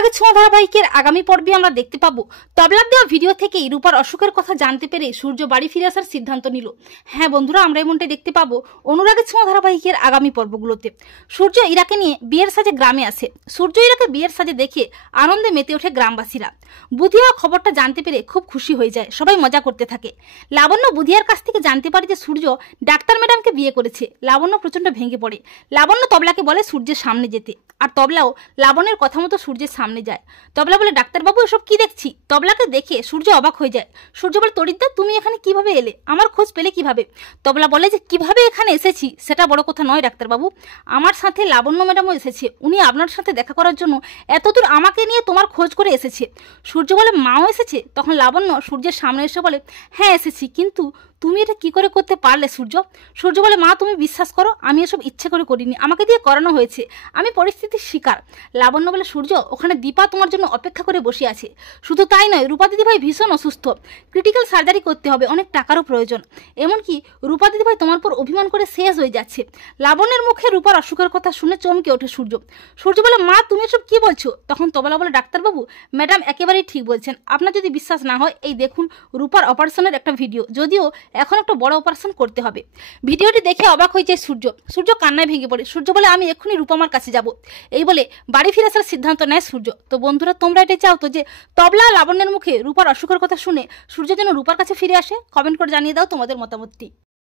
অনুরাগের ছোঁয়া ধারাবাহিকের আগামী পর্বে আমরা দেখতে পাবো তবলার দেওয়া ভিডিও থেকেই রূপার অসুখের কথা জানতে পেরে সূর্য বাড়ি ফিরে আসার সিদ্ধান্ত নিল। হ্যাঁ বন্ধুরা, আমরা এমনটাই দেখতে পাবো অনুরাগের ছোঁয়া ধারাবাহিকের আগামী পর্বগুলোতে। সূর্য ইরাকে নিয়ে বিয়ের সাজে গ্রামে আসে। সূর্য ইরাকে বিয়ের সাজে দেখে আনন্দে মেতে ওঠে গ্রামবাসীরা। বুধিয়া খবরটা জানতে পেরে খুব খুশি হয়ে যায়, সবাই মজা করতে থাকে। লাবণ্য বুধিয়ার কাছ থেকে জানতে পারে যে সূর্য ডাক্তার ম্যাডামকে বিয়ে করেছে। লাবণ্য প্রচন্ড ভেঙে পড়ে। লাবণ্য তবলাকে বলে সূর্যের সামনে যেতে, আর তবলাও লাবণ্যের কথা মতো সূর্যের সামনে যায়। তবলা বলে, ডাক্তারবাবু এসব কি দেখছি? তবলাকে দেখে সূর্য অবাক হয়ে যায়। সূর্য বলে, তরিদ্দা তুমি এখানে কিভাবে এলে? আমার খোঁজ পেলে কিভাবে? তবলা বলে যে কিভাবে এখানে এসেছি সেটা বড় কথা নয় ডাক্তারবাবু, আমার সাথে লাবণ্য ম্যাডামও এসেছে। উনি আপনার সাথে দেখা করার জন্য এতদূর আমাকে নিয়ে তোমার খোঁজ করে এসেছে। সূর্য বলে, মাও এসেছে? তখন লাবণ্য সূর্যের সামনে এসে বলে, হ্যাঁ এসেছি, কিন্তু তুমি এটা কি করে করতে পারলে সূর্য? সূর্য বলে, মা তুমি বিশ্বাস করো, আমি এসব ইচ্ছে করে করিনি, আমাকে দিয়ে করানো হয়েছে, আমি পরিস্থিতির শিকার। লাবণ্য বলে, সূর্য ওখানে দীপা তোমার জন্য অপেক্ষা করে বসে আছে। শুধু তাই নয়, রূপা দিদিভাই ভীষণ অসুস্থ, ক্রিটিক্যাল সার্জারি করতে হবে, অনেক টাকারও প্রয়োজন। এমনকি রূপা দিদিভাই তোমার পর অভিমান করে শেষ হয়ে যাচ্ছে। লাবণ্যের মুখে রূপার অসুখের কথা শুনে চমকে ওঠে সূর্য। সূর্য বলে, মা তুমি এসব কি বলছো? তখন তবলা বলে, ডাক্তারবাবু ম্যাডাম একেবারেই ঠিক বলছেন, আপনার যদি বিশ্বাস না হয় এই দেখুন রূপার অপারেশনের একটা ভিডিও, যদিও এখন একটা বড় অপারেশন করতে হবে। ভিডিওটি দেখে অবাক হয়ে যায় সূর্য। সূর্য কান্নায় ভেঙে পড়ে। সূর্য বলে, আমি এক্ষুনি রূপামার কাছে যাব। এই বলে বাড়ি ফিরে আসার সিদ্ধান্ত নেয় সূর্য। তো বন্ধুরা, তোমরা এটা চাও তো যে তবলা লাবণ্যের মুখে রূপার অসুখের কথা শুনে সূর্য যেন রূপার কাছে ফিরে আসে? কমেন্ট করে জানিয়ে দাও তোমাদের মতামতটি।